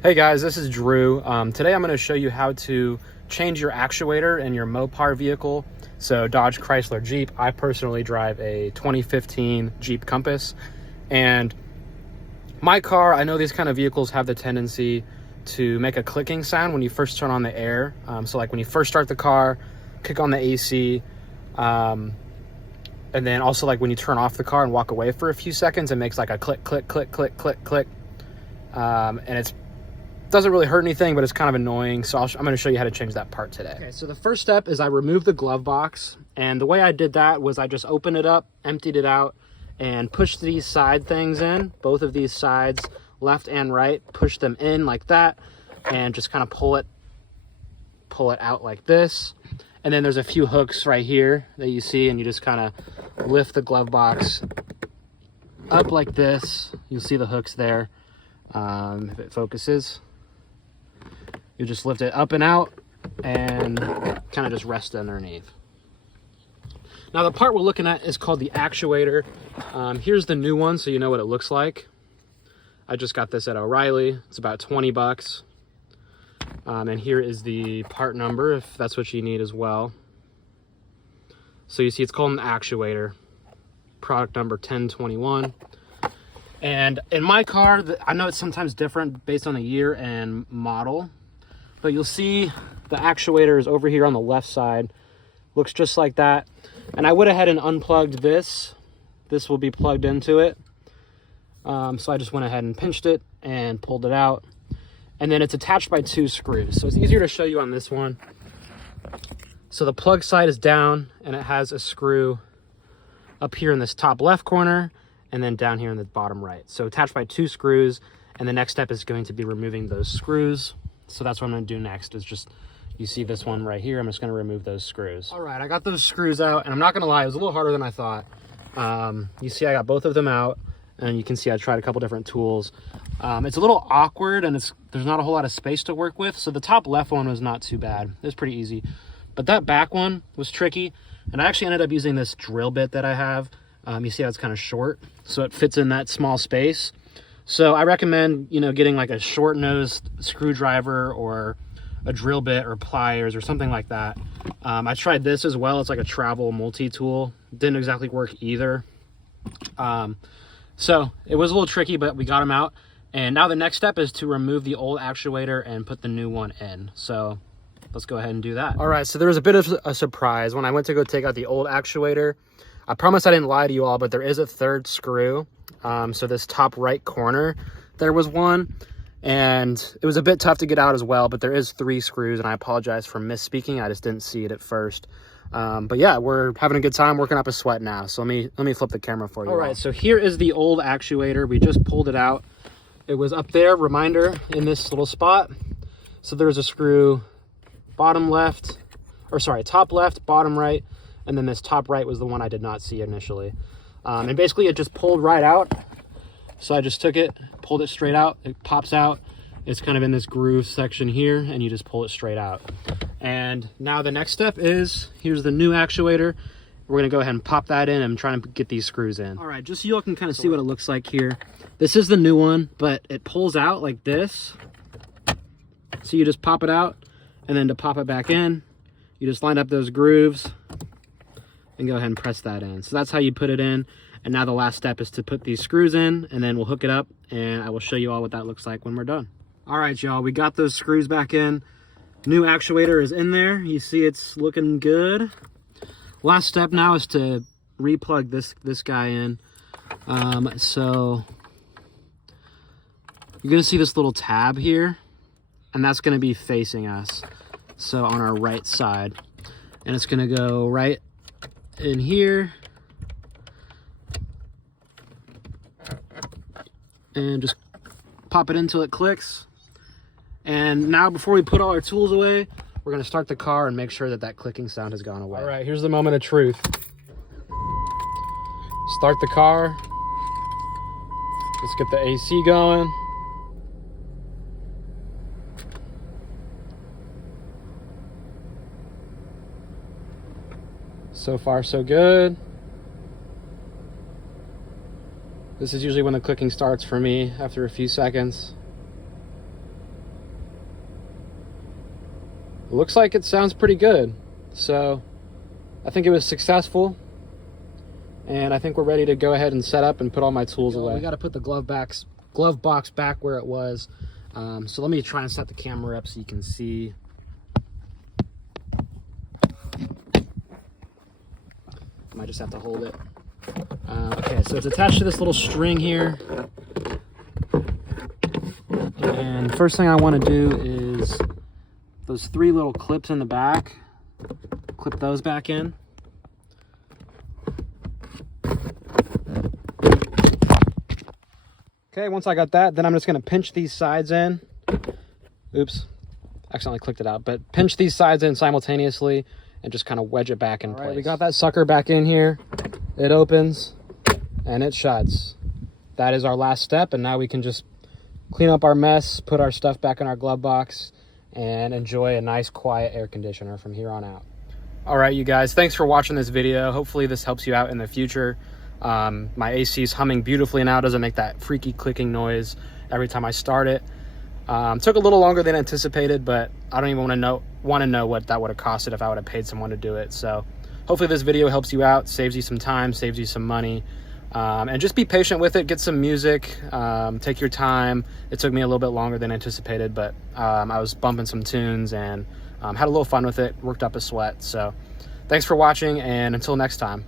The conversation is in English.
Hey guys, this is Drew. Today I'm going to show you how to change your actuator in your Mopar vehicle. So Dodge, Chrysler, Jeep. I personally drive a 2015 Jeep Compass, and my car, I know these kind of vehicles have the tendency to make a clicking sound when you first turn on the air. So like when you first start the car, kick on the AC, and then also like when you turn off the car and walk away for a few seconds, it makes like a click, click, click, click, click, click. And it doesn't really hurt anything, but it's kind of annoying. So I'm going to show you how to change that part today. Okay, so the first step is I removed the glove box. And the way I did that was I just opened it up, emptied it out, and pushed these side things in. Both of these sides, left and right, push them in like that, and just kind of pull it out like this. And then there's a few hooks right here that you see, and you just kind of lift the glove box up like this. You'll see the hooks there. If it focuses, you just lift it up and out and kind of just rest underneath. Now the part we're looking at is called the actuator. Here's the new one, so you know what it looks like. I just got this at O'Reilly. It's about 20 bucks. And here is the part number if that's what you need as well. So you see it's called an actuator. Product number 1021. And in my car, I know it's sometimes different based on the year and model, but you'll see the actuator is over here on the left side. Looks just like that. And I went ahead and unplugged this. This will be plugged into it. So I just went ahead and pinched it and pulled it out. And then it's attached by 2 screws. So it's easier to show you on this one. So the plug side is down, and it has a screw up here in this top left corner, and then down here in the bottom right. So attached by 2 screws, and the next step is going to be removing those screws. So that's what I'm gonna do next, is just, you see this one right here, I'm just gonna remove those screws. All right, I got those screws out, and I'm not gonna lie, it was a little harder than I thought. You see I got both of them out, and you can see I tried a couple different tools. It's a little awkward, and there's not a whole lot of space to work with, so the top left one was not too bad. It was pretty easy. But that back one was tricky, and I actually ended up using this drill bit that I have. You see how it's kind of short, so it fits in that small space. So I recommend, getting like a short-nosed screwdriver or a drill bit or pliers or something like that. I tried this as well. It's like a travel multi-tool. Didn't exactly work either. So it was a little tricky, but we got them out. And now the next step is to remove the old actuator and put the new one in. So let's go ahead and do that. All right, so there was a bit of a surprise when I went to go take out the old actuator. I promise I didn't lie to you all, but there is a third screw. So this top right corner, there was one, and it was a bit tough to get out as well, but there is 3 screws, and I apologize for misspeaking. I just didn't see it at first. But yeah, we're having a good time, working up a sweat now. So let me flip the camera for you. All right, so here is the old actuator. We just pulled it out. It was up there, reminder, in this little spot. So there's a screw top left, bottom right, and then this top right was the one I did not see initially. And basically it just pulled right out. So I just took it, pulled it straight out. It pops out. It's kind of in this groove section here, and you just pull it straight out. And now the next step is, here's the new actuator. We're gonna go ahead and pop that in. I'm trying to get these screws in. All right, just so you all can kind of see what it looks like here. This is the new one, but it pulls out like this. So you just pop it out, and then to pop it back in, you just line up those grooves and go ahead and press that in. So that's how you put it in. And now the last step is to put these screws in, and then we'll hook it up, and I will show you all what that looks like when we're done. All right, y'all, we got those screws back in. New actuator is in there. You see it's looking good. Last step now is to replug this guy in. So you're gonna see this little tab here, and that's gonna be facing us. So on our right side, and it's gonna go right in here, and just pop it in until it clicks. And now before we put all our tools away, we're gonna start the car and make sure that clicking sound has gone away. All right, here's the moment of truth. Start the car. Let's get the AC going. So far, so good. This is usually when the clicking starts for me after a few seconds. looks like it sounds pretty good. So I think it was successful, and I think we're ready to go ahead and set up and put all my tools away. We got to put the glove box back where it was. So let me try and set the camera up so you can see. I might just have to hold it. Okay, so it's attached to this little string here. And first thing I want to do is those 3 little clips in the back, clip those back in. Okay, once I got that, then I'm just going to pinch these sides in. Oops, accidentally clicked it out, but pinch these sides in simultaneously and just kind of wedge it back in place. We got that sucker back in here. It opens and it shuts. That is our last step, and now we can just clean up our mess, put our stuff back in our glove box, and enjoy a nice quiet air conditioner from here on out. All right, you guys, thanks for watching this video. Hopefully this helps you out in the future. My AC is humming beautifully now. It doesn't make that freaky clicking noise every time I start it. Took a little longer than anticipated, but I don't even want to know what that would have costed if I would have paid someone to do it. So hopefully this video helps you out, saves you some time, saves you some money. And just be patient with it. Get some music, take your time. It took me a little bit longer than anticipated, but I was bumping some tunes and had a little fun with it, worked up a sweat. So thanks for watching, and until next time.